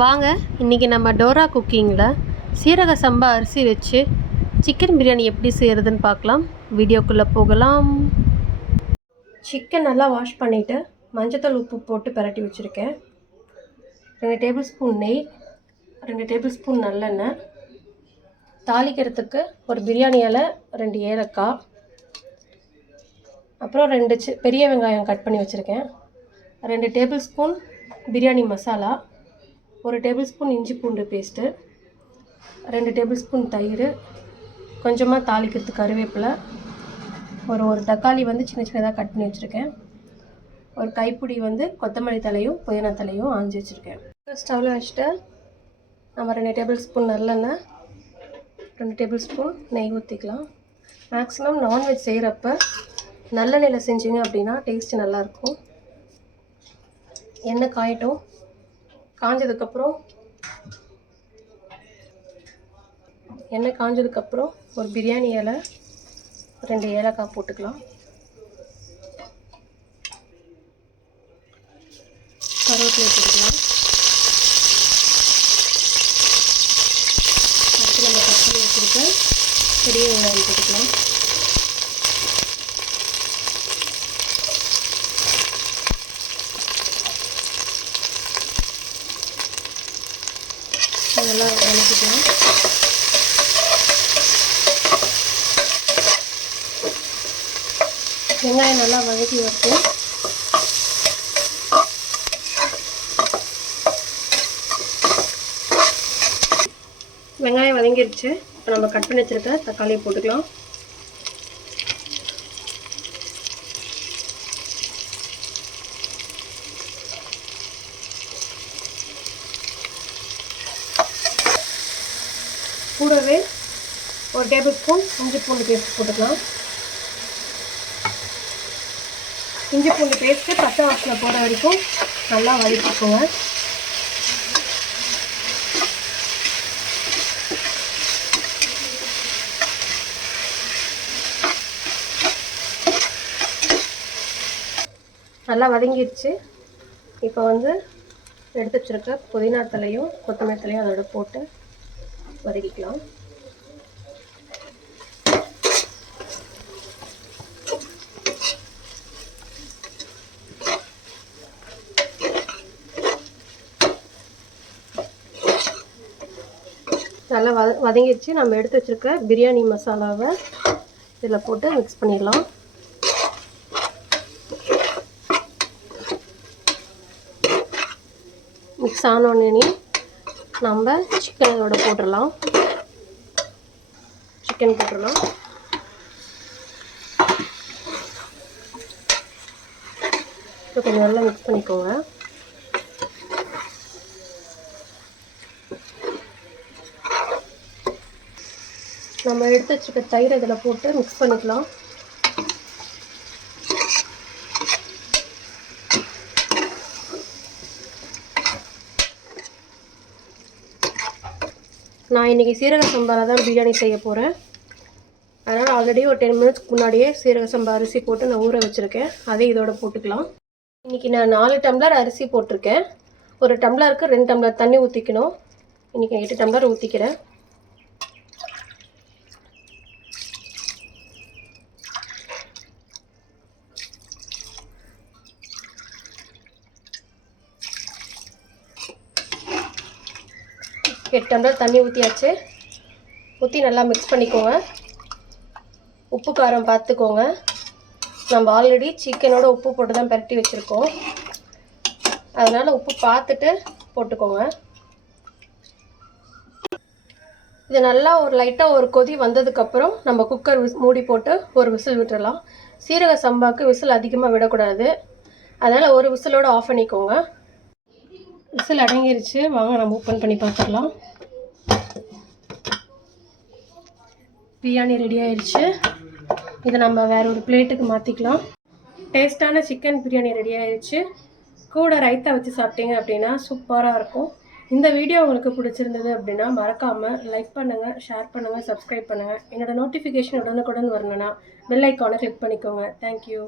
வாங்க இன்றைக்கி நம்ம டோரா குக்கிங்கில் சீரக சம்பா அரிசி வச்சு சிக்கன் பிரியாணி எப்படி செய்கிறதுன்னு பார்க்கலாம். வீடியோக்குள்ளே போகலாம். சிக்கன் நல்லா வாஷ் பண்ணிவிட்டு மஞ்சத்தூள் உப்பு போட்டு பரட்டி வச்சுருக்கேன். 2 டேபிள் ஸ்பூன் நெய், 2 டேபிள் ஸ்பூன் நல்லெண்ணெய், தாளிக்கிறதுக்கு ஒரு பிரியாணி இலை, 2 ஏலக்காய், அப்புறம் 2 பெரிய வெங்காயம் கட் பண்ணி வச்சுருக்கேன், 2 table spoon biryani masala, 1 table spoon இஞ்சி பூண்டு பேஸ்ட்டு, 2 டேபிள் ஸ்பூன் தயிர், கொஞ்சமாக தாளிக்கிறதுக்கு கருவேப்பிலை, ஒரு தக்காளி சின்ன சின்னதாக கட் பண்ணி வச்சுருக்கேன், ஒரு கைப்பிடி கொத்தமல்லி தலையும் புதினா தலையும் ஆஞ்சி வச்சுருக்கேன். ஸ்டவ்வில் வச்சுட்டு நம்ம 2 டேபிள் ஸ்பூன் நல்லெண்ணெய், 2 டேபிள் ஸ்பூன் நெய் ஊற்றிக்கலாம். மேக்ஸிமம் நான்வெஜ் செய்கிறப்ப நல்லெண்ணெயில் செஞ்சிங்க அப்படின்னா டேஸ்ட்டு நல்லாயிருக்கும். எண்ணெய் காயட்டும். காஞ்சதுக்கப்புறம் ஒரு பிரியாணி இலை, 2 ஏலக்காய் போட்டுக்கலாம். கருவேப்பிலை போட்டுக்கலாம். அடுத்து நம்ம கட் பண்ணி வச்சுருக்க பெரிய வெங்காயம் போட்டுக்கலாம். நல்லா வதக்கிக்கலாம். வெங்காயம் நல்லா வதக்கி வச்சு வெங்காயம் வதங்கிடுச்சு. இப்போ நம்ம கட் பண்ணி வச்சுருக்க தக்காளியை போட்டுக்கலாம். கூடவே 1 டேபிள் ஸ்பூன் இஞ்சி பூண்டு பேஸ்ட் போட்டுக்கலாம். இஞ்சி பூண்டு பேஸ்ட்டு பச்சை வாசனை போகிற வரைக்கும் நல்லா வதக்கிக்கோங்க. நல்லா வதங்கிடுச்சு. இப்போ எடுத்து வச்சுருக்க புதினா தலையும் கொத்தமல்லி தலையும் அதோட போட்டு வதக்கிக்கலாம். நல்லா வதங்கிடுச்சு. நம்ம எடுத்து வச்சுருக்க பிரியாணி மசாலாவை இதில் போட்டு மிக்ஸ் பண்ணிடலாம். மிக்ஸ் ஆனோடனே நம்ம சிக்கன் இதோட போட்டுடலாம். இப்போ கொஞ்சம் நல்லா மிக்ஸ் பண்ணிக்கோங்க. நம்ம எடுத்து வச்சுக்க தயிர் இதில் போட்டு மிக்ஸ் பண்ணிக்கலாம். நான் இன்றைக்கி சீரக சம்பாவில் தான் பிரியாணி செய்ய போகிறேன். அதனால் ஆல்ரெடி ஒரு 10 மினிட்ஸ்க்கு முன்னாடியே சீரக சம்பா அரிசி போட்டு நான் ஊற வச்சுருக்கேன். அதை இதோட போட்டுக்கலாம். இன்றைக்கி நான் 4 டம்ளர் அரிசி போட்டிருக்கேன். ஒரு டம்ளருக்கு 2 டம்ளர் தண்ணி ஊற்றிக்கணும். இன்றைக்கி 8 டம்ளர் ஊற்றிக்கிறேன். எட்டு டம்ளர் தண்ணி ஊற்றியாச்சு. ஊற்றி நல்லா மிக்ஸ் பண்ணிக்கோங்க. உப்பு காரம் பார்த்துக்கோங்க. நம்ம ஆல்ரெடி சிக்கனோட உப்பு போட்டு தான் பரட்டி வச்சுருக்கோம். அதனால் உப்பு பார்த்துட்டு போட்டுக்கோங்க. இது நல்லா லைட்டாக ஒரு கொதி வந்ததுக்கப்புறம் நம்ம குக்கர் மூடி போட்டு ஒரு விசில் விட்டுடலாம். சீரக சம்பாவுக்கு விசில் அதிகமாக விடக்கூடாது. அதனால் ஒரு விசிலோடு ஆஃப் பண்ணிக்கோங்க. விசில் அடங்கிருச்சு. வாங்க நம்ம ஓப்பன் பண்ணி பார்த்துடலாம். பிரியாணி ரெடி ஆயிடுச்சு. இதை நம்ம வேறு ஒரு பிளேட்டுக்கு மாற்றிக்கலாம். டேஸ்ட்டான சிக்கன் பிரியாணி ரெடி ஆயிடுச்சு. கூட ரைத்தா வச்சு சாப்பிட்டீங்க அப்படின்னா சூப்பராக இருக்கும். இந்த வீடியோ உங்களுக்கு பிடிச்சிருந்தது அப்படின்னா மறக்காமல் லைக் பண்ணுங்கள், ஷேர் பண்ணுங்கள், சப்ஸ்கிரைப் பண்ணுங்கள். என்னோடய நோட்டிஃபிகேஷன் உடனுக்குடன் வரணுன்னா பெல் ஐக்கானை கிளிக் பண்ணிக்கோங்க. தேங்க்யூ.